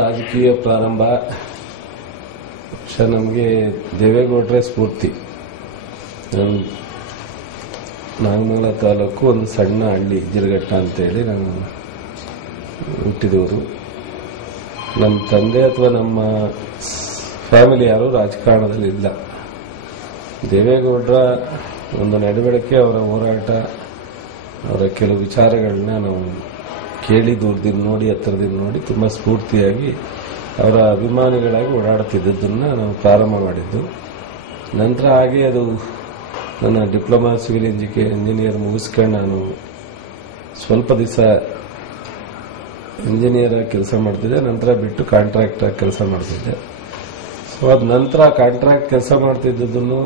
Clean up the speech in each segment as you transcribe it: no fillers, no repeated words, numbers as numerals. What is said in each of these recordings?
ರಾಜಕೀಯ ಪ್ರಾರಂಭ ನಮಗೆ ದೇವೇಗೌಡರೇ ಸ್ಫೂರ್ತಿ. ನಾಗಮಂಗಲ ತಾಲೂಕು ಒಂದು ಸಣ್ಣ ಹಳ್ಳಿ ಜಿರಗಟ್ಟ ಅಂತೇಳಿ ನಾನು ಹುಟ್ಟಿದವರು. ನಮ್ಮ ತಂದೆ ಅಥವಾ ನಮ್ಮ ಫ್ಯಾಮಿಲಿ ಯಾರು ರಾಜಕಾರಣದಲ್ಲಿ ಇಲ್ಲ. ದೇವೇಗೌಡರ ಒಂದು ನಡವಳಿಕೆ, ಅವರ ಹೋರಾಟ, ಅವರ ಕೆಲವು ವಿಚಾರಗಳನ್ನ ನಾವು ಕೇಳಿ ದೂರದಿಂದ ನೋಡಿ, ಹತ್ತಿರದಿಂದ ನೋಡಿ ತುಂಬಾ ಸ್ಫೂರ್ತಿಯಾಗಿ ಅವರ ಅಭಿಮಾನಿಗಳಾಗಿ ಓಡಾಡುತ್ತಿದ್ದದನ್ನ ನಾವು ಪ್ರಾರಂಭ ಮಾಡಿದ್ದು. ನಂತರ ಹಾಗೆ ಅದು ನನ್ನ ಡಿಪ್ಲೊಮಾ ಸಿವಿಲ್ ಇಂಜಿನಿಯರ್ ಮುಗಿಸ್ಕೊಂಡು ನಾನು ಸ್ವಲ್ಪ ದಿವಸ ಇಂಜಿನಿಯರ್ ಆಗಿ ಕೆಲಸ ಮಾಡ್ತಿದ್ದೆ. ನಂತರ ಬಿಟ್ಟು ಕಾಂಟ್ರಾಕ್ಟ್ ಆಗಿ ಕೆಲಸ ಮಾಡ್ತಿದ್ದೆ. ಸೊ ಅದ ನಂತರ ಕಾಂಟ್ರಾಕ್ಟ್ ಕೆಲಸ ಮಾಡ್ತಿದ್ದನ್ನು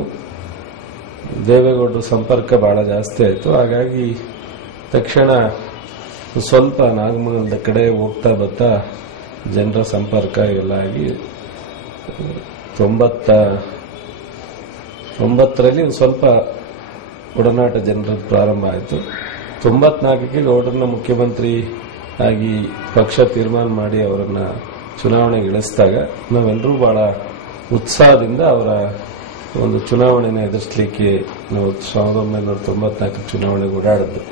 ದೇವೇಗೌಡರ ಸಂಪರ್ಕ ಬಹಳ ಜಾಸ್ತಿ ಆಯಿತು. ಹಾಗಾಗಿ ತಕ್ಷಣ ಸ್ವಲ್ಪ ನಾಗಮಂಗಲದ ಕಡೆ ಹೋಗ್ತಾ ಬರ್ತಾ ಜನರ ಸಂಪರ್ಕ ಇವೆಲ್ಲ ಆಗಿ 90ರಲ್ಲಿ ಸ್ವಲ್ಪ ಒಡನಾಟ ಜನರ ಪ್ರಾರಂಭ ಆಯಿತು. 94ಕ್ಕೆ ಗೌಡರನ್ನ ಮುಖ್ಯಮಂತ್ರಿ ಆಗಿ ಪಕ್ಷ ತೀರ್ಮಾನ ಮಾಡಿ ಅವರನ್ನ ಚುನಾವಣೆಗೆ ಇಳಿಸಿದಾಗ ನಾವೆಲ್ಲರೂ ಬಹಳ ಉತ್ಸಾಹದಿಂದ ಅವರ ಒಂದು ಚುನಾವಣೆನ ಎದುರಿಸಲಿಕ್ಕೆ ನಾವು 1994 ಚುನಾವಣೆಗೆ ಓಡಾಡಿದ್ದು.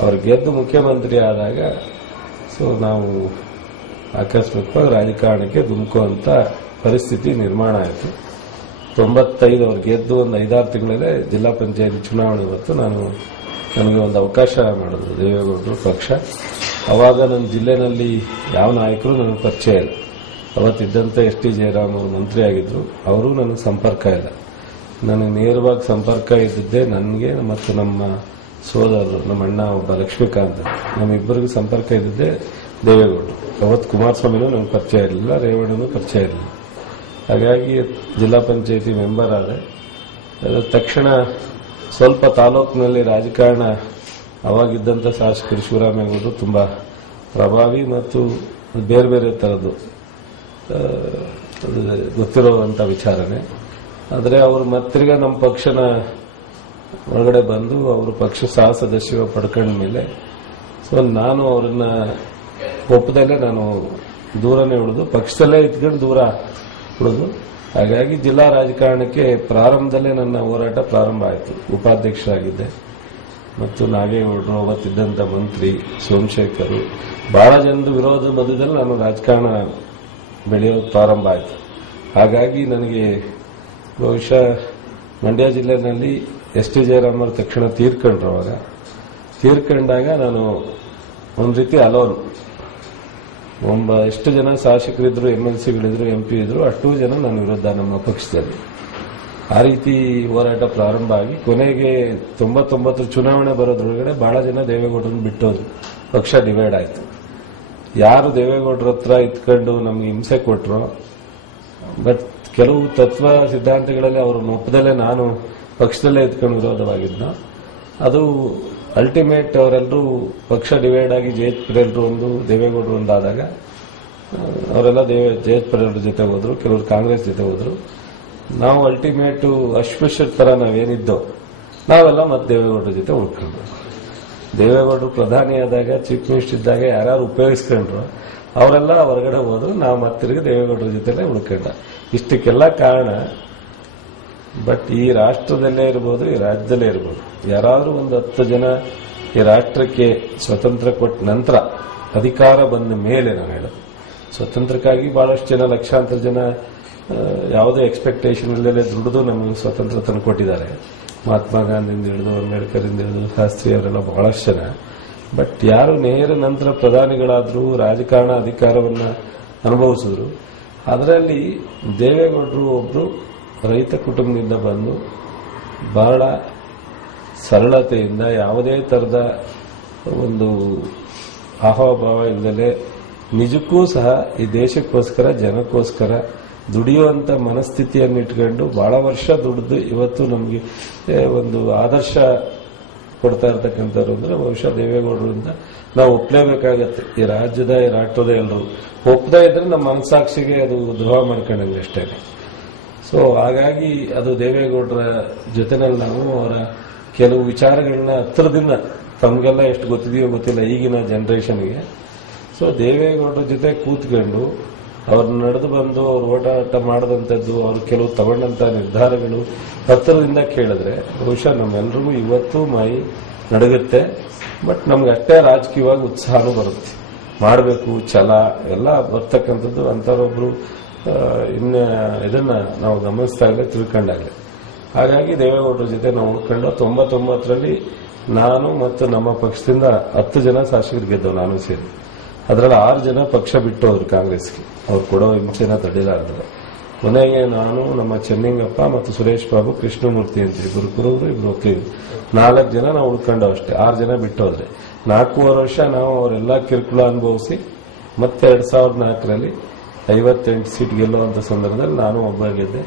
ಅವರು ಗೆದ್ದು ಮುಖ್ಯಮಂತ್ರಿ ಆದಾಗ ಸೊ ನಾವು ಆಕಸ್ಮಿಕವಾಗಿ ರಾಜಕಾರಣಕ್ಕೆ ಧುಮುಕುವಂತ ಪರಿಸ್ಥಿತಿ ನಿರ್ಮಾಣ ಆಯಿತು. 95 ಅವ್ರು ಗೆದ್ದು ಒಂದು 5-6 ತಿಂಗಳಲ್ಲೇ ಜಿಲ್ಲಾ ಪಂಚಾಯತ್ ಚುನಾವಣೆ ಹೊತ್ತು ನನಗೆ ಒಂದು ಅವಕಾಶ ಮಾಡಿದ್ರು ದೇವೇಗೌಡರು ಪಕ್ಷ. ಅವಾಗ ನನ್ನ ಜಿಲ್ಲೆನಲ್ಲಿ ಯಾವ ನಾಯಕರು ನನಗೆ ಪರಿಚಯ ಇಲ್ಲ. ಅವತ್ತಿದ್ದಂತೆ ಎಸ್ ಟಿ ಜಯರಾಮ್ ಅವರು ಮಂತ್ರಿ ಆಗಿದ್ರು, ಅವರು ನನಗೆ ಸಂಪರ್ಕ ಇಲ್ಲ. ನನಗೆ ನೇರವಾಗಿ ಸಂಪರ್ಕ ಇದ್ದಿದ್ದೆ ನನಗೆ ಮತ್ತು ನಮ್ಮ ಸೋದರರು, ನಮ್ಮ ಅಣ್ಣ ಒಬ್ಬ ಲಕ್ಷ್ಮೀಕಾಂತ್, ನಮ್ಮಿಬ್ಬರಿಗೂ ಸಂಪರ್ಕ ಇದ್ದಿದ್ದೆ ದೇವೇಗೌಡರು. ಅವತ್ತು ಕುಮಾರಸ್ವಾಮಿನೂ ನನಗೆ ಪರಿಚಯ ಇರಲಿಲ್ಲ, ರೇವಣ್ಣನೂ ಪರಿಚಯ ಇರಲಿಲ್ಲ. ಹಾಗಾಗಿ ಜಿಲ್ಲಾ ಪಂಚಾಯತಿ ಮೆಂಬರ್ ಆದ ತಕ್ಷಣ ಸ್ವಲ್ಪ ತಾಲೂಕಿನಲ್ಲಿ ರಾಜಕಾರಣ ಅವಾಗಿದ್ದಂಥ ಶಾಸಕರು ಶಿವರಾಮೇಗೌಡರು ತುಂಬಾ ಪ್ರಭಾವಿ ಮತ್ತು ಬೇರೆ ಬೇರೆ ತರದ್ದು ಗೊತ್ತಿರುವಂತ ವಿಚಾರನೆ. ಆದರೆ ಅವರು ಮತ್ತಿರ್ಗ ನಮ್ಮ ಪಕ್ಷನ ಒಳಗಡೆ ಬಂದು ಅವರು ಪಕ್ಷ ಸದಸ್ಯ ಪಡ್ಕೊಂಡ ಮೇಲೆ ಸೊ ನಾನು ಅವರನ್ನ ಒಪ್ಪದಲ್ಲೇ ನಾನು ದೂರನೇ ಉಳಿದು ಪಕ್ಷದಲ್ಲೇ ಇದ್ಕೊಂಡು ದೂರ ಉಳಿದು. ಹಾಗಾಗಿ ಜಿಲ್ಲಾ ರಾಜಕಾರಣಕ್ಕೆ ಪ್ರಾರಂಭದಲ್ಲೇ ನನ್ನ ಹೋರಾಟ ಪ್ರಾರಂಭ ಆಯಿತು. ಉಪಾಧ್ಯಕ್ಷರಾಗಿದ್ದೆ ಮತ್ತು ನಾಗೇಗೌಡರು, ಅವತ್ತಿದ್ದಂಥ ಮಂತ್ರಿ ಸೋಮಶೇಖರ್, ಬಹಳ ಜನರ ವಿರೋಧ ಮಧ್ಯದಲ್ಲಿ ನಾನು ರಾಜಕಾರಣ ಬೆಳೆಯೋದು ಪ್ರಾರಂಭ ಆಯಿತು. ಹಾಗಾಗಿ ನನಗೆ ಬಹುಶಃ ಮಂಡ್ಯ ಜಿಲ್ಲೆಯಲ್ಲಿ ಎಸ್ ಟಿ ಜಯರಾಮ್ ಅವರು ತಕ್ಷಣ ತೀರ್ಕೊಂಡ್ರು. ಅವಾಗ ತೀರ್ಕೊಂಡಾಗ ನಾನು ಒಂದು ರೀತಿ ಅಲೋನ್. ಎಷ್ಟು ಜನ ಶಾಸಕರಿದ್ರು, MLCಗಳಿದ್ರು, MP ಇದ್ರು, ಅಷ್ಟೂ ಜನ ನನ್ನ ವಿರುದ್ಧ ನಮ್ಮ ಪಕ್ಷದಲ್ಲಿ. ಆ ರೀತಿ ಹೋರಾಟ ಪ್ರಾರಂಭ ಆಗಿ ಕೊನೆಗೆ 99 ಚುನಾವಣೆ ಬರೋದ್ರೊಳಗಡೆ ಬಹಳ ಜನ ದೇವೇಗೌಡರನ್ನ ಬಿಟ್ಟೋದ್ರು. ಪಕ್ಷ ಡಿವೈಡ್ ಆಯಿತು. ಯಾರು ದೇವೇಗೌಡರ ಹತ್ರ ಇತ್ಕೊಂಡು ನಮ್ಗೆ ಹಿಂಸೆ ಕೊಟ್ಟರು, ಬಟ್ ಕೆಲವು ತತ್ವ ಸಿದ್ಧಾಂತಗಳಲ್ಲಿ ಅವರು ಒಪ್ಪದಲ್ಲೇ ನಾನು ಪಕ್ಷದಲ್ಲೇ ಇದ್ಕೊಂಡು ವಿರೋಧವಾಗಿದ್ದ. ಅದು ಅಲ್ಟಿಮೇಟ್ ಅವರೆಲ್ಲರೂ ಪಕ್ಷ ಡಿವೈಡ್ ಆಗಿ ಜಯತ್ ಪಟೇಲ್ರು ಒಂದು, ದೇವೇಗೌಡರು ಒಂದಾದಾಗ ಅವರೆಲ್ಲ ಜಯತ್ ಪಟೇಲ್ರ ಜೊತೆ ಹೋದ್ರು, ಕೆಲವರು ಕಾಂಗ್ರೆಸ್ ಜೊತೆ ಹೋದ್ರು. ನಾವು ಅಲ್ಟಿಮೇಟ್ ಅಶ್ವಶ್ಯ ತರ ನಾವೇನಿದ್ದೋ ನಾವೆಲ್ಲ ಮತ್ತೆ ದೇವೇಗೌಡರ ಜೊತೆ ಉಳ್ಕೊಂಡ್ರು. ದೇವೇಗೌಡರು ಪ್ರಧಾನಿ ಆದಾಗ, ಚೀಫ್ ಮಿನಿಸ್ಟರ್ ಇದ್ದಾಗ ಯಾರು ಉಪಯೋಗಿಸ್ಕೊಂಡ್ರು ಅವರೆಲ್ಲ ಹೊರಗಡೆ ಹೋದ್ರು. ನಾವು ಮತ್ತಿರ್ಗ ದೇವೇಗೌಡರ ಜೊತೆಲೇ ಉಳ್ಕೊಂಡ. ಇಷ್ಟಕ್ಕೆಲ್ಲ ಕಾರಣ ಬಟ್ ಈ ರಾಷ್ಟ್ರದಲ್ಲೇ ಇರ್ಬೋದು, ಈ ರಾಜ್ಯದಲ್ಲೇ ಇರ್ಬೋದು, ಯಾರಾದ್ರೂ ಒಂದು 10 ಜನ ಈ ರಾಷ್ಟ್ರಕ್ಕೆ ಸ್ವತಂತ್ರ ಕೊಟ್ಟ ನಂತರ ಅಧಿಕಾರ ಬಂದ ಮೇಲೆ, ನಾನು ಹೇಳೋದು ಸ್ವತಂತ್ರಕ್ಕಾಗಿ ಬಹಳಷ್ಟು ಜನ, ಲಕ್ಷಾಂತರ ಜನ ಯಾವುದೇ ಎಕ್ಸ್ಪೆಕ್ಟೇಷನ್ ಇಲ್ಲದೆ ದುಡಿದು ನಮಗೆ ಸ್ವತಂತ್ರ ತಂದು ಕೊಟ್ಟಿದ್ದಾರೆ. ಮಹಾತ್ಮ ಗಾಂಧಿಯಿಂದ ಹಿಡಿದು, ಅಂಬೇಡ್ಕರ್ ಇಂದ ಹಿಡಿದು, ಶಾಸ್ತ್ರಿ ಅವರೆಲ್ಲ ಬಹಳಷ್ಟು ಜನ. ಬಟ್ ಯಾರು ನೇರ ನಂತರ ಪ್ರಧಾನಿಗಳಾದರೂ ರಾಜಕಾರಣ ಅಧಿಕಾರವನ್ನ ಅನುಭವಿಸಿದ್ರು. ಅದರಲ್ಲಿ ದೇವೇಗೌಡರು ಒಬ್ರು ರೈತ ಕುಟುಂಬದಿಂದ ಬಂದು ಬಹಳ ಸರಳತೆಯಿಂದ, ಯಾವುದೇ ತರದ ಒಂದು ಹಾವಭಾವ ಇಲ್ಲದೆ ನಿಜಕ್ಕೂ ಸಹ ಈ ದೇಶಕ್ಕೋಸ್ಕರ, ಜನಕ್ಕೋಸ್ಕರ ದುಡಿಯುವಂತ ಮನಸ್ಥಿತಿಯನ್ನು ಇಟ್ಕೊಂಡು ಬಹಳ ವರ್ಷ ದುಡಿದು ಇವತ್ತು ನಮಗೆ ಒಂದು ಆದರ್ಶ ಕೊಡ್ತಾ ಇರ್ತಕ್ಕಂಥವ್ರು ಅಂದ್ರೆ ಬಹುಶಃ ದೇವೇಗೌಡರಿಂದ ನಾವು ಒಪ್ಪಲೇಬೇಕಾಗತ್ತೆ. ಈ ರಾಜ್ಯದ, ಈ ರಾಷ್ಟ್ರದ ಎಲ್ಲರೂ ಒಪ್ಪದೇ ಇದ್ರೆ ನಮ್ಮ ಮನಸ್ಸಾಕ್ಷಿಗೆ ಅದು ದ್ರೋಹ ಮಾಡ್ಕೊಂಡಂಗೆ ಅಷ್ಟೇ. ಸೊ ಹಾಗಾಗಿ ಅದು ದೇವೇಗೌಡರ ಜೊತೆನಲ್ಲಿ ನಾವು ಅವರ ಕೆಲವು ವಿಚಾರಗಳನ್ನ ಹತ್ತಿರದಿಂದ, ತಮಗೆಲ್ಲ ಎಷ್ಟು ಗೊತ್ತಿದೆಯೋ ಗೊತ್ತಿಲ್ಲ ಈಗಿನ ಜನರೇಷನ್ಗೆ, ಸೊ ಸೊ ದೇವೇಗೌಡರ ಜೊತೆ ಕೂತ್ಕೊಂಡು ಅವ್ರು ನಡೆದು ಬಂದು ಅವ್ರು ಓಡಾಟ ಮಾಡಿದಂಥದ್ದು, ಅವ್ರು ಕೆಲವು ತಗೊಂಡಂತ ನಿರ್ಧಾರಗಳು ಹತ್ತಿರದಿಂದ ಕೇಳಿದ್ರೆ ಬಹುಶಃ ನಮ್ಮೆಲ್ರಿಗೂ ಇವತ್ತು ಮೈ ನಡಗುತ್ತೆ. ಬಟ್ ನಮ್ಗೆ ಅಷ್ಟೇ ರಾಜಕೀಯವಾಗಿ ಉತ್ಸಾಹನೂ ಬರುತ್ತೆ, ಮಾಡಬೇಕು ಛಲ ಎಲ್ಲ ಬರ್ತಕ್ಕಂಥದ್ದು. ಅಂಥವ್ರೊಬ್ರು ಇನ್ನ ಇದನ್ನ ನಾವು ಗಮನಿಸ್ತಾ ಇದ್ರೆ ತಿಳ್ಕೊಂಡಾಗಲೇ. ಹಾಗಾಗಿ ದೇವೇಗೌಡರ ಜೊತೆ ನಾವು ಉಳ್ಕೊಂಡು 99ರಲ್ಲಿ ನಾನು ಮತ್ತು ನಮ್ಮ ಪಕ್ಷದಿಂದ 10 ಜನ ಶಾಸಕರು ಗೆದ್ದವು, ನಾನು ಸೇರಿ. ಅದರಲ್ಲಿ 6 ಜನ ಪಕ್ಷ ಬಿಟ್ಟು ಹೋದ್ರು ಕಾಂಗ್ರೆಸ್ಗೆ, ಅವ್ರು ಕೊಡೋ ಹಿಂಸೆನ ತಡೆಯಲಾರ್ದು. ಕೊನೆಗೆ ನಾನು, ನಮ್ಮ ಚೆನ್ನಿಂಗಪ್ಪ ಮತ್ತು ಸುರೇಶ್ ಬಾಬು, ಕೃಷ್ಣಮೂರ್ತಿ ಅಂತ ಇಬ್ಬರು ಕುರುಬರು, ಇಬ್ರು ವಕೀಲರು, 4 ಜನ ನಾವು ಉಳ್ಕೊಂಡು ಅಷ್ಟೇ. 6 ಜನ ಬಿಟ್ಟು ಹೋದ್ರೆ 4.5 ವರ್ಷ ನಾವು ಅವರೆಲ್ಲ ಕಿರುಕುಳ ಅನುಭವಿಸಿ ಮತ್ತೆ 2004ರಲ್ಲಿ 58 ಸೀಟ್ ಗೆಲ್ಲುವಂತ ಸಂದರ್ಭದಲ್ಲಿ ನಾನು ಒಬ್ಬ ಗೆದ್ದೆ.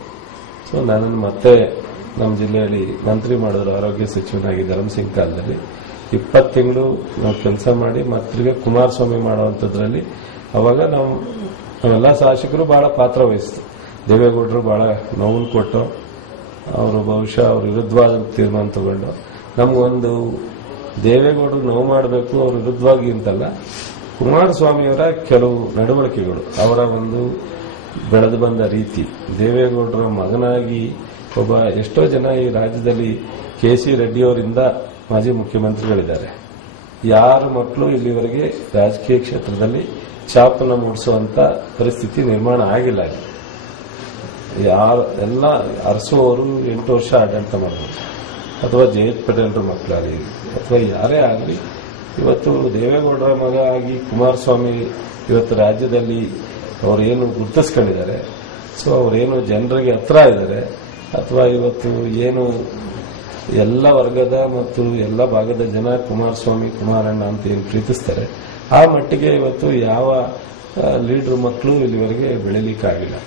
ಸೊ ನನ್ನನ್ನು ಮತ್ತೆ ನಮ್ಮ ಜಿಲ್ಲೆಯಲ್ಲಿ ಮಂತ್ರಿ ಮಾಡಿದ್ರು, ಆರೋಗ್ಯ ಸಚಿವನಾಗಿ ಧರ್ಮಸಿಂಗ್ ಕಾಲದಲ್ಲಿ 20 ತಿಂಗಳು ನಾವು ಕೆಲಸ ಮಾಡಿ ಮತ್ತೆ ಕುಮಾರಸ್ವಾಮಿ ಮಾಡುವಂಥದ್ರಲ್ಲಿ ಅವಾಗ ನಾವೆಲ್ಲ ಶಾಸಕರು ಬಹಳ ಪಾತ್ರ ವಹಿಸ್ತು. ದೇವೇಗೌಡರು ಬಹಳ ನೋವನ್ನು ಕೊಟ್ಟು ಅವರು ಬಹುಶಃ ಅವ್ರ ವಿರುದ್ಧವಾದ ತೀರ್ಮಾನ ತಗೊಂಡು ನಮಗೊಂದು ದೇವೇಗೌಡರು ನೋವು ಮಾಡಬೇಕು ಅವ್ರ ವಿರುದ್ಧವಾಗಿ ಅಂತಲ್ಲ, ಕುಮಾರಸ್ವಾಮಿಯವರ ಕೆಲವು ನಡವಳಿಕೆಗಳು, ಅವರ ಒಂದು ಬೆಳೆದು ಬಂದ ರೀತಿ, ದೇವೇಗೌಡರ ಮಗನಾಗಿ ಒಬ್ಬ ಎಷ್ಟೋ ಜನ ಈ ರಾಜ್ಯದಲ್ಲಿ ಕೆ.ಸಿ. ರೆಡ್ಡಿಯವರಿಂದ ಮಾಜಿ ಮುಖ್ಯಮಂತ್ರಿಗಳಿದ್ದಾರೆ. ಯಾರ ಮಕ್ಕಳು ಇಲ್ಲಿವರೆಗೆ ರಾಜಕೀಯ ಕ್ಷೇತ್ರದಲ್ಲಿ ಛಾಪನ್ನು ಮೂಡಿಸುವಂತ ಪರಿಸ್ಥಿತಿ ನಿರ್ಮಾಣ ಆಗಿಲ್ಲ. ಎಲ್ಲ ಅರಸುವವರು 8 ವರ್ಷ ಆಡಳಿತ ಮಾಡಬಹುದು, ಅಥವಾ ಜಯಂತ್ ಪಟೇಲ್ರ ಮಕ್ಕಳಾಗಲಿ ಅಥವಾ ಯಾರೇ ಆಗಲಿ, ಇವತ್ತು ದೇವೇಗೌಡರ ಮಗ ಆಗಿ ಕುಮಾರಸ್ವಾಮಿ ಇವತ್ತು ರಾಜ್ಯದಲ್ಲಿ ಅವರೇನು ಗುರುತಿಸ್ಕೊಂಡಿದ್ದಾರೆ, ಸೊ ಅವರೇನು ಜನರಿಗೆ ಹತ್ರ ಇದ್ದಾರೆ, ಅಥವಾ ಇವತ್ತು ಏನು ಎಲ್ಲ ವರ್ಗದ ಮತ್ತು ಎಲ್ಲ ಭಾಗದ ಜನ ಕುಮಾರಸ್ವಾಮಿ ಕುಮಾರಣ್ಣ ಅಂತ ಏನು ಪ್ರೀತಿಸ್ತಾರೆ, ಆ ಮಟ್ಟಿಗೆ ಇವತ್ತು ಯಾವ ಲೀಡರ್ ಮಕ್ಕಳು ಇಲ್ಲಿವರೆಗೆ ಬೆಳಿಲಿಕ್ಕಾಗಿಲ್ಲ.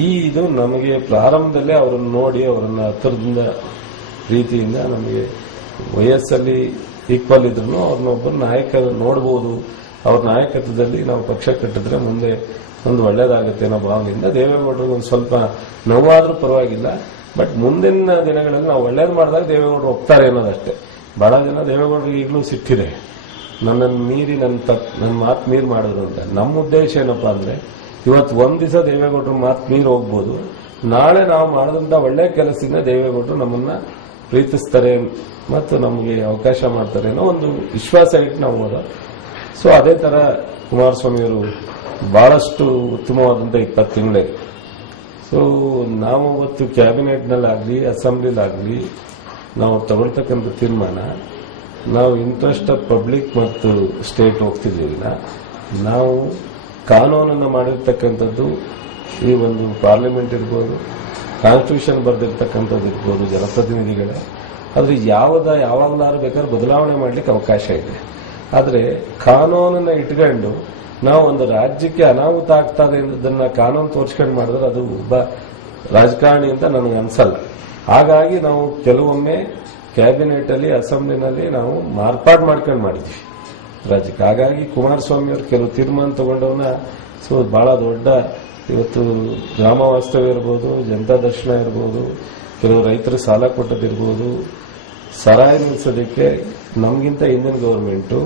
ಇದು ನಮಗೆ ಪ್ರಾರಂಭದಲ್ಲೇ ಅವರನ್ನು ನೋಡಿ ಅವರನ್ನ ಹತ್ತಿರದಿಂದ ಪ್ರೀತಿಯಿಂದ, ನಮಗೆ ವಯಸ್ಸಲ್ಲಿ ಈಕ್ವಲ್ ಇದ್ರು ಅವ್ರನ್ನೊಬ್ಬರು ನಾಯಕ ನೋಡಬಹುದು, ಅವ್ರ ನಾಯಕತ್ವದಲ್ಲಿ ನಾವು ಪಕ್ಷ ಕಟ್ಟಿದ್ರೆ ಮುಂದೆ ಒಂದು ಒಳ್ಳೇದಾಗುತ್ತೆ ಅನ್ನೋ ಭಾವನೆಯಿಂದ ದೇವೇಗೌಡರಿಗೆ ಒಂದು ಸ್ವಲ್ಪ ನೋವಾದ್ರೂ ಪರವಾಗಿಲ್ಲ. ಬಟ್ ಮುಂದಿನ ದಿನಗಳಲ್ಲಿ ನಾವು ಒಳ್ಳೇದು ಮಾಡಿದಾಗ ದೇವೇಗೌಡರು ಒಪ್ತಾರೆ ಅನ್ನೋದಷ್ಟೇ. ಬಹಳ ಜನ ದೇವೇಗೌಡರಿಗೆ ಈಗಲೂ ಸಿಟ್ಟಿದೆ, ನನ್ನನ್ನು ಮೀರಿ ನನ್ನ ಮಾತು ಮೀರಿ ಮಾಡಿದ್ರು ಅಂತ. ನಮ್ಮ ಉದ್ದೇಶ ಏನಪ್ಪಾ ಅಂದ್ರೆ, ಇವತ್ತು ಒಂದ್ ದಿವಸ ದೇವೇಗೌಡರು ಮಾತು ಮೀರಿ ಹೋಗ್ಬೋದು, ನಾಳೆ ನಾವು ಮಾಡಿದಂತ ಒಳ್ಳೆ ಕೆಲಸದಿಂದ ದೇವೇಗೌಡರು ನಮ್ಮನ್ನ ಪ್ರೀತಿಸ್ತಾರೆ ಮತ್ತು ನಮಗೆ ಅವಕಾಶ ಮಾಡ್ತಾರೆ ಅನ್ನೋ ಒಂದು ವಿಶ್ವಾಸ ಇಟ್ಟು ನಾವು ಹೋದ. ಸೊ ಅದೇ ತರ ಕುಮಾರಸ್ವಾಮಿಯವರು ಬಹಳಷ್ಟು ಉತ್ತಮವಾದಂತ 20 ತಿಂಗಳೇ. ಸೊ ನಾವು ಇವತ್ತು ಕ್ಯಾಬಿನೆಟ್ನಲ್ಲಾಗಲಿ ಅಸೆಂಬ್ಲಿಲಾಗಲಿ ನಾವು ತಗೊಳ್ತಕ್ಕಂಥ ತೀರ್ಮಾನ, ನಾವು ಇಂಟ್ರೆಸ್ಟ್ ಆಫ್ ಪಬ್ಲಿಕ್ ಮತ್ತು ಸ್ಟೇಟ್ ಹೋಗ್ತಿದ್ದೀವಿ. ನಾವು ಕಾನೂನನ್ನು ಮಾಡಿರ್ತಕ್ಕಂಥದ್ದು ಈ ಒಂದು ಪಾರ್ಲಿಮೆಂಟ್ ಇರ್ಬೋದು, ಕಾನ್ಸ್ಟಿಟ್ಯೂಷನ್ ಬರೆದಿರ್ತಕ್ಕಂಥದ್ದು ಇರ್ಬೋದು, ಜನಪ್ರತಿನಿಧಿಗಳೇ. ಆದ್ರೆ ಯಾವಾಗಲಾದ್ರೂ ಬೇಕಾದ್ರೆ ಬದಲಾವಣೆ ಮಾಡಲಿಕ್ಕೆ ಅವಕಾಶ ಇದೆ. ಆದರೆ ಕಾನೂನನ್ನ ಇಟ್ಕೊಂಡು ನಾವು ಒಂದು ರಾಜ್ಯಕ್ಕೆ ಅನಾಹುತ ಆಗ್ತದೆ ಅನ್ನೋದನ್ನ ಕಾನೂನು ತೋರಿಸ್ಕೊಂಡು ಮಾಡಿದ್ರೆ ಅದು ಒಬ್ಬ ರಾಜಕಾರಣಿ ಅಂತ ನನಗೆ ಅನ್ಸಲ್ಲ. ಹಾಗಾಗಿ ನಾವು ಕೆಲವೊಮ್ಮೆ ಕ್ಯಾಬಿನೆಟ್ ಅಲ್ಲಿ ಅಸೆಂಬ್ಲಿನಲ್ಲಿ ನಾವು ಮಾರ್ಪಾಡು ಮಾಡ್ಕೊಂಡು ಮಾಡಿದ್ವಿ ರಾಜ್ಯಕ್ಕೆ. ಹಾಗಾಗಿ ಕುಮಾರಸ್ವಾಮಿ ಅವರು ಕೆಲವು ತೀರ್ಮಾನ ತಗೊಂಡವನ್ನ ಸೊ ಬಹಳ ದೊಡ್ಡ, ಇವತ್ತು ಗ್ರಾಮ ವಾಸ್ತವ್ಯ ಇರ್ಬೋದು, ಜನತಾ ದರ್ಶನ ಇರ್ಬೋದು, ಕೆಲವು ರೈತರು ಸಾಲ ಕೊಟ್ಟದಿರ್ಬೋದು, ಸರಾಯಿ ನಿಲ್ಲಿಸೋದಕ್ಕೆ ನಮಗಿಂತ ಹಿಂದಿನ ಗೌರ್ಮೆಂಟು,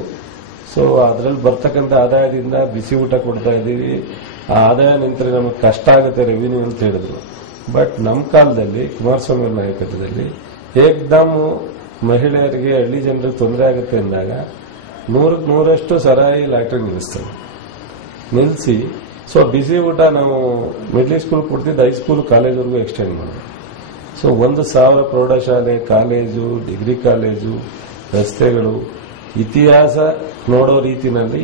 ಸೊ ಅದರಲ್ಲಿ ಬರ್ತಕ್ಕಂಥ ಆದಾಯದಿಂದ ಬಿಸಿ ಊಟ ಕೊಡ್ತಾ ಇದ್ದೀವಿ. ಆ ಆದಾಯ ನಿಂತರೆ ನಮಗೆ ಕಷ್ಟ ಆಗುತ್ತೆ ರೆವಿನ್ಯೂ ಅಂತ ಹೇಳಿದ್ರು. ಬಟ್ ನಮ್ಮ ಕಾಲದಲ್ಲಿ ಕುಮಾರಸ್ವಾಮಿ ಅವರ ನಾಯಕತ್ವದಲ್ಲಿ ಏಕ್ದಮ್ ಮಹಿಳೆಯರಿಗೆ, ಹಳ್ಳಿ ಜನರಿಗೆ ತೊಂದರೆ ಆಗುತ್ತೆ ಅಂದಾಗ 100% ಸರಾಯಿ ಲಾಟ್ರಿ ನಿಲ್ಲಿಸಿ, ಸೊ ಬಿಸಿ ಊಟ ನಾವು ಮಿಡ್ಲ್ ಸ್ಕೂಲ್ ಕೊಡ್ತಿದ್ದು ಹೈಸ್ಕೂಲ್ ಕಾಲೇಜ್ವರೆಗೂ ಎಕ್ಸ್ಟೆಂಡ್ ಮಾಡಿದ್ವಿ. ಸೊ 1,000 ಪ್ರೌಢಶಾಲೆ, ಕಾಲೇಜು, ಡಿಗ್ರಿ ಕಾಲೇಜು, ರಸ್ತೆಗಳು, ಇತಿಹಾಸ ನೋಡೋ ರೀತಿನಲ್ಲಿ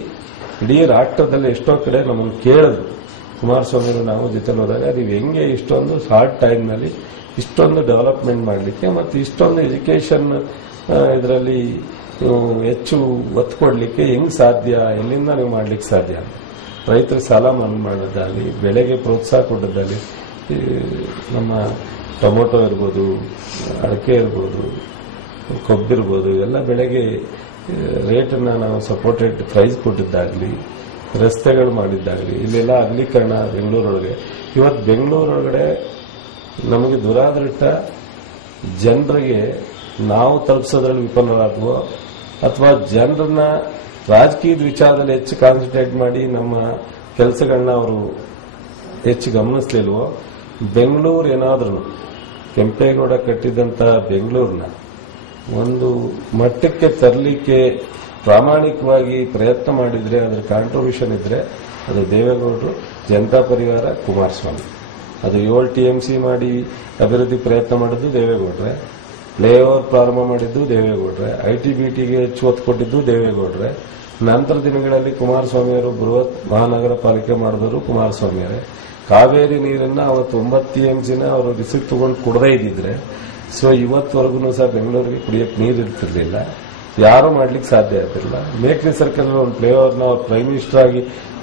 ಇಡೀ ರಾಷ್ಟ್ರದಲ್ಲಿ ಎಷ್ಟೋ ಕಡೆ ನಮ್ಮನ್ನು ಕೇಳಿದ್ರು ಕುಮಾರಸ್ವಾಮಿ ನಾವು ಜೊತೆಲಿ ಹೋದಾಗ, ನೀವು ಹೆಂಗೆ ಇಷ್ಟೊಂದು ಶಾರ್ಟ್ ಟೈಮ್ನಲ್ಲಿ ಇಷ್ಟೊಂದು ಡೆವಲಪ್ಮೆಂಟ್ ಮಾಡಲಿಕ್ಕೆ ಮತ್ತು ಇಷ್ಟೊಂದು ಎಜುಕೇಷನ್ ಇದರಲ್ಲಿ ಹೆಚ್ಚು ಒತ್ತು ಕೊಡಲಿಕ್ಕೆ ಹೆಂಗ್ ಸಾಧ್ಯ, ಎಲ್ಲಿಂದ ನೀವು ಮಾಡ್ಲಿಕ್ಕೆ ಸಾಧ್ಯ? ರೈತರಿಗೆ ಸಾಲ ಮನ್ನಾ ಮಾಡೋದಾಗಲಿ, ಬೆಳೆಗೆ ಪ್ರೋತ್ಸಾಹ ಕೊಡೋದಾಗಲಿ, ನಮ್ಮ ಟೊಮೊಟೊ ಇರ್ಬೋದು, ಅಡಿಕೆ ಇರ್ಬೋದು, ಕೊಬ್ಬಿರ್ಬೋದು, ಇವೆಲ್ಲ ಬೆಳೆಗೆ ರೇಟನ್ನ ನಾವು ಸಪೋರ್ಟೆಡ್ ಪ್ರೈಸ್ ಕೊಟ್ಟಿದ್ದಾಗಲಿ, ರಸ್ತೆಗಳು ಮಾಡಿದ್ದಾಗಲಿ, ಇಲ್ಲೆಲ್ಲ ಅಗಲೀಕರಣ ಬೆಂಗಳೂರೊಳಗೆ. ಇವತ್ತು ಬೆಂಗಳೂರೊಳಗಡೆ ನಮಗೆ ದುರಾದೃಷ್ಟ, ಜನರಿಗೆ ನಾವು ತಲುಪಿಸೋದ್ರಲ್ಲಿ ವಿಫಲರಾದ್ವೋ ಅಥವಾ ಜನರನ್ನ ರಾಜಕೀಯದ ವಿಚಾರದಲ್ಲಿ ಹೆಚ್ಚು ಕಾನ್ಸಂಟ್ರೇಟ್ ಮಾಡಿ ನಮ್ಮ ಕೆಲಸಗಳನ್ನ ಅವರು ಹೆಚ್ಚು ಗಮನಿಸಲಿಲ್ವೋ, ಬೆಂಗಳೂರು ಏನಾದ್ರೂ ಕೆಂಪೇಗೌಡ ಕಟ್ಟಿದಂತ ಬೆಂಗಳೂರನ್ನ ಒಂದು ಮಟ್ಟಕ್ಕೆ ತರಲಿಕ್ಕೆ ಪ್ರಾಮಾಣಿಕವಾಗಿ ಪ್ರಯತ್ನ ಮಾಡಿದ್ರೆ, ಅದರ ಕಾಂಟ್ರಿಬ್ಯೂಷನ್ ಇದ್ರೆ ಅದು ದೇವೇಗೌಡರು, ಜನತಾ ಪರಿವಾರ, ಕುಮಾರಸ್ವಾಮಿ. ಅದು 7 TMC ಮಾಡಿ ಅಭಿವೃದ್ಧಿ ಪ್ರಯತ್ನ ಮಾಡಿದ್ದು ದೇವೇಗೌಡ್ರೆ, ಫ್ಲೈಓವರ್ ಪ್ರಾರಂಭ ಮಾಡಿದ್ದು ದೇವೇಗೌಡ್ರೆ, ITBTಗೆ ಹೆಚ್ಚು ಒತ್ತು ಕೊಟ್ಟಿದ್ದು ದೇವೇಗೌಡ್ರೆ. ನಂತರ ದಿನಗಳಲ್ಲಿ ಕುಮಾರಸ್ವಾಮಿಯವರು ಬೃಹತ್ ಮಹಾನಗರ ಪಾಲಿಕೆ ಮಾಡಿದವರು ಕುಮಾರಸ್ವಾಮಿಯವರೇ. ಕಾವೇರಿ ನೀರನ್ನ ಅವತ್ತು 9 TMCನ ಅವರು ರಿಸಿಪ್ಟ್ ತಗೊಂಡು ಕೊಡದೇ ಇದ್ದಿದ್ರೆ ಸೊ ಇವತ್ತವರೆಗೂ ಸಹ ಬೆಂಗಳೂರಿಗೆ ಕುಡಿಯಕ್ಕೆ ನೀರು ಇರ್ತಿರ್ಲಿಲ್ಲ, ಯಾರು ಮಾಡ್ಲಿಕ್ಕೆ ಸಾಧ್ಯ ಆಗ್ತಿರಲಿಲ್ಲ. ಮೇಕ್ರಿ ಸರ್ಕಲ್ ಒಂದು ಫ್ಲೈಓವರ್ನ ಅವ್ರು ಪ್ರೈಮ್ ಮಿನಿಸ್ಟರ್ ಆಗಿ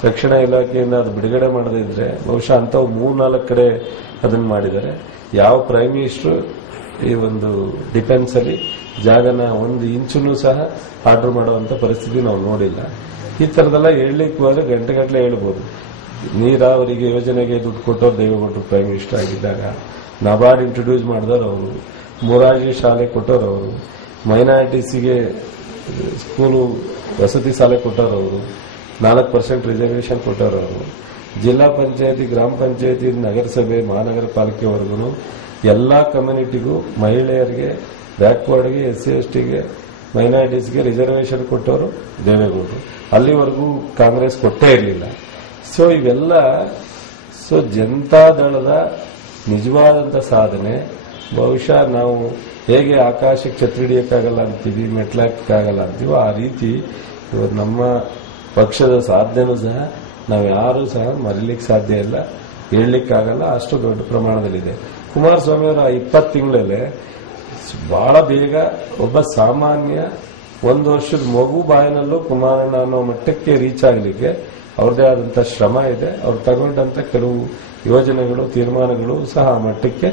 ರಕ್ಷಣಾ ಇಲಾಖೆಯಿಂದ ಅದು ಬಿಡುಗಡೆ ಮಾಡದಿದ್ರೆ ಬಹುಶಃ ಅಂಥವು 3-4 ಕಡೆ ಅದನ್ನು ಮಾಡಿದ್ದಾರೆ. ಯಾವ ಪ್ರೈಮ್ ಮಿನಿಸ್ಟರ್ ಈ ಒಂದು ಡಿಫೆನ್ಸ್ ಅಲ್ಲಿ ಜಾಗನ 1 ಇಂಚನ್ನು ಸಹ ಆರ್ಡರ್ ಮಾಡುವಂತ ಪರಿಸ್ಥಿತಿ ನಾವು ನೋಡಿಲ್ಲ. ಈ ತರದೆಲ್ಲ ಹೇಳಲಿಕ್ಕೆ ಹೋದ್ರೆ ಗಂಟೆಗಟ್ಟಲೆ ಹೇಳ್ಬೋದು. ನೀರಾವರಿಗೆ ಯೋಜನೆಗೆ ದುಡ್ಡು ಕೊಟ್ಟವ್ರು ದೇವೇಗೌಡರು ಪ್ರೈಮ್ ಮಿನಿಸ್ಟರ್ ಆಗಿದ್ದಾಗ, ನಬಾರ್ಡ್ ಇಂಟ್ರೊಡ್ಯೂಸ್ ಮಾಡಿದವರು ಅವರು, ಮೊರಾರ್ಜಿ ಶಾಲೆ ಕೊಟ್ಟವರು ಅವರು, ಮೈನಾರಿಟೀಸ್ಗೆ ಸ್ಕೂಲು ವಸತಿ ಶಾಲೆ ಕೊಟ್ಟವರು ಅವರು, 4% ರಿಸರ್ವೇಷನ್ ಕೊಟ್ಟವರು ಅವರು, ಜಿಲ್ಲಾ ಪಂಚಾಯತಿ, ಗ್ರಾಮ ಪಂಚಾಯತಿ, ನಗರಸಭೆ, ಮಹಾನಗರ ಪಾಲಿಕೆವರೆಗೂ ಎಲ್ಲಾ ಕಮ್ಯುನಿಟಿಗೂ, ಮಹಿಳೆಯರಿಗೆ, ಬ್ಯಾಕ್ವರ್ಡ್ಗೆ, SC/STಗೆ, ಮೈನಾರಿಟೀಸ್ಗೆ ರಿಸರ್ವೇಷನ್ ಕೊಟ್ಟವರು ದೇವೇಗೌಡರು. ಅಲ್ಲಿವರೆಗೂ ಕಾಂಗ್ರೆಸ್ ಕೊಟ್ಟೇ ಇರಲಿಲ್ಲ. ಸೊ ಇವೆಲ್ಲ ಜನತಾ ದಳದ ನಿಜವಾದಂತ ಸಾಧನೆ. ಬಹುಶಃ ನಾವು ಹೇಗೆ ಆಕಾಶಕ್ಕೆ ಛತ್ರಿ ಹಿಡಿಯಕ್ಕಾಗಲ್ಲ ಅಂತೀವಿ, ಮೆಟ್ಲಾಗಲ್ಲ ಅಂತೀವೋ ಆ ರೀತಿ ಇವತ್ತು ನಮ್ಮ ಪಕ್ಷದ ಸಾಧನೆನೂ ಸಹ ನಾವು ಯಾರೂ ಸಹ ಮರೀಲಿಕ್ಕೆ ಸಾಧ್ಯ ಇಲ್ಲ, ಹೇಳಲಿಕ್ಕಾಗಲ್ಲ, ಅಷ್ಟು ದೊಡ್ಡ ಪ್ರಮಾಣದಲ್ಲಿದೆ. ಕುಮಾರಸ್ವಾಮಿ ಅವರ 20 ತಿಂಗಳಲ್ಲೇ ಬಹಳ ಬೇಗ ಒಬ್ಬ ಸಾಮಾನ್ಯ 1 ವರ್ಷದ ಮಗು ಬಾಯಿನಲ್ಲೂ ಕುಮಾರಣ್ಣ ಅನ್ನೋ ಮಟ್ಟಕ್ಕೆ ರೀಚ್ ಆಗಲಿಕ್ಕೆ ಅವ್ರದೇ ಆದಂತ ಶ್ರಮ ಇದೆ. ಅವ್ರು ತಗೊಂಡಂತ ಕೆಲವು ಯೋಜನೆಗಳು, ತೀರ್ಮಾನಗಳು ಸಹ ಆ ಮಟ್ಟಕ್ಕೆ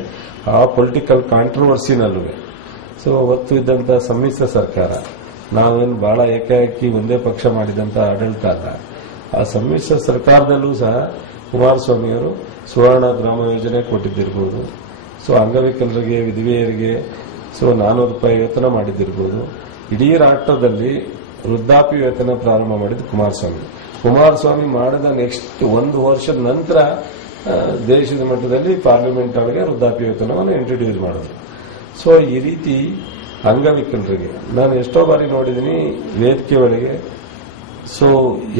ಆ ಪೊಲಿಟಿಕಲ್ ಕಾಂಟ್ರವರ್ಸಿನಲ್ಲೂ ಸೊ ಒತ್ತು ಇದ್ದಂತ ಸಮ್ಮಿಶ್ರ ಸರ್ಕಾರ, ನಾವೇನು ಬಹಳ ಏಕಾಏಕಿ ಒಂದೇ ಪಕ್ಷ ಮಾಡಿದಂತ ಆಡಳಿತ ಅಲ್ಲ. ಆ ಸಮ್ಮಿಶ್ರ ಸರ್ಕಾರದಲ್ಲೂ ಸಹ ಕುಮಾರಸ್ವಾಮಿಯವರು ಸುವರ್ಣ ಗ್ರಾಮ ಯೋಜನೆ ಕೊಟ್ಟಿದ್ದಿರಬಹುದು, ಸೊ ಅಂಗವಿಕಲರಿಗೆ, ವಿಧವೆಯರಿಗೆ ಸೊ 400 ರೂಪಾಯಿ ವೇತನ ಮಾಡಿದ್ದಿರಬಹುದು. ಇಡೀ ರಾಷ್ಟ್ರದಲ್ಲಿ ವೃದ್ಧಾಪ್ಯ ವೇತನ ಪ್ರಾರಂಭ ಮಾಡಿದ್ದು ಕುಮಾರಸ್ವಾಮಿ ಮಾಡಿದ ನೆಕ್ಸ್ಟ್ 1 ವರ್ಷದ ನಂತರ ದೇಶದ ಮಟ್ಟದಲ್ಲಿ ಪಾರ್ಲಿಮೆಂಟ್ ಒಳಗೆ ವೃದ್ಧಾಪ್ಯ ವೇತನವನ್ನು ಇಂಟ್ರೊಡ್ಯೂಸ್ ಮಾಡಿದ್ರು. ಸೊ ಈ ರೀತಿ ಅಂಗವಿಕಲರಿಗೆ ನಾನು ಎಷ್ಟೋ ಬಾರಿ ನೋಡಿದ್ದೀನಿ ವೇದಿಕೆ ಒಳಗೆ. ಸೊ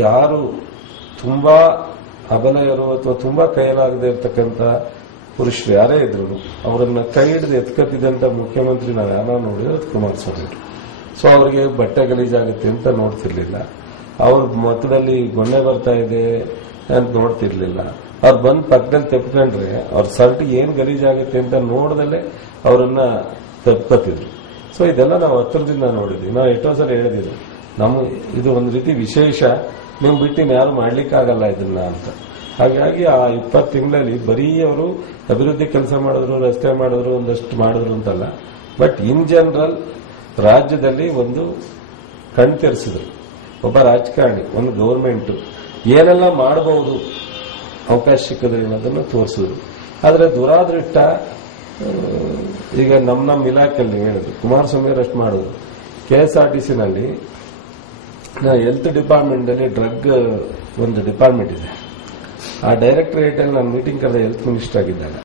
ಯಾರು ತುಂಬಾ ಅಬಲ ಇರುವ ಅಥವಾ ತುಂಬಾ ಕೈಲಾಗದೆ ಇರತಕ್ಕಂತ ಪುರುಷರು ಯಾರೇ ಇದ್ರು ಅವರನ್ನ ಕೈ ಹಿಡಿದು ಎತ್ಕತ್ತಿದ್ದಂತ ಮುಖ್ಯಮಂತ್ರಿ ನಾವು ಯಾರು ನೋಡಿದ್ರೆ ಅದು ಕುಮಾರಸ್ವಾಮಿ. ಸೊ ಅವರಿಗೆ ಬಟ್ಟೆ ಗಲೀಜಾಗುತ್ತೆ ಅಂತ ನೋಡ್ತಿರ್ಲಿಲ್ಲ, ಅವ್ರ ಮೊತ್ತದಲ್ಲಿ ಗೊಣ್ಣೆ ಬರ್ತಾ ಇದೆ ಅಂತ ನೋಡ್ತಿರ್ಲಿಲ್ಲ. ಅವ್ರು ಬಂದ್ ಪಕ್ಕದಲ್ಲಿ ತೆಪ್ಕೊಂಡ್ರೆ ಅವ್ರ ಸರ್ಟ್ ಏನ್ ಗಲೀಜಾಗುತ್ತೆ ಅಂತ ನೋಡದಲ್ಲೇ ಅವರನ್ನ ತೆಪ್ಕೊತಿದ್ರು. ಸೊ ಇದೆಲ್ಲ ನಾವು ಹತ್ತಿರದಿಂದ ನೋಡಿದ್ವಿ. ನಾವು ಎಷ್ಟೋ ಸಲ ಹೇಳಿದ್ರು ಇದು ಒಂದು ರೀತಿ ವಿಶೇಷ, ನೀವು ಬಿಟ್ಟಿನ ಯಾರು ಮಾಡ್ಲಿಕ್ಕಾಗಲ್ಲ ಇದನ್ನ ಅಂತ. ಹಾಗಾಗಿ ಆ 20 ತಿಂಗಳಲ್ಲಿ ಬರೀ ಅವರು ಅಭಿವೃದ್ಧಿ ಕೆಲಸ ಮಾಡಿದ್ರು, ರಸ್ತೆ ಮಾಡಿದ್ರು, ಒಂದಷ್ಟು ಮಾಡಿದ್ರು ಅಂತಲ್ಲ, ಬಟ್ ಇನ್ ಜನರಲ್ ರಾಜ್ಯದಲ್ಲಿ ಒಂದು ಕಣ್ ತೆರೆಸಿದ್ರು. ಒಬ್ಬ ರಾಜಕಾರಣಿ, ಒಂದು ಗೌರ್ಮೆಂಟ್ ಏನೆಲ್ಲ ಮಾಡಬಹುದು ಅವಕಾಶ ಸಿಕ್ಕಿದ್ರೆ ಅನ್ನೋದನ್ನು ತೋರಿಸಿದ್ರು. ಆದರೆ ದುರಾದೃಷ್ಟ ಈಗ ನಮ್ಮ ಇಲಾಖೆಯಲ್ಲಿ ಹೇಳಿದ್ರು, ಕುಮಾರಸ್ವಾಮಿ ಅಷ್ಟು ಮಾಡಿದ್ರು. KSRTCನಲ್ಲಿ ಹೆಲ್ತ್ ಡಿಪಾರ್ಟ್ಮೆಂಟ್ ಅಲ್ಲಿ ಡ್ರಗ್ ಒಂದು ಡಿಪಾರ್ಟ್ಮೆಂಟ್ ಇದೆ. ಆ ಡೈರೆಕ್ಟರೇಟ್ ಅಲ್ಲಿ ನಾನು ಮೀಟಿಂಗ್ ಕರೆದ ಹೆಲ್ತ್ ಮಿನಿಸ್ಟರ್ ಆಗಿದ್ದಾಗ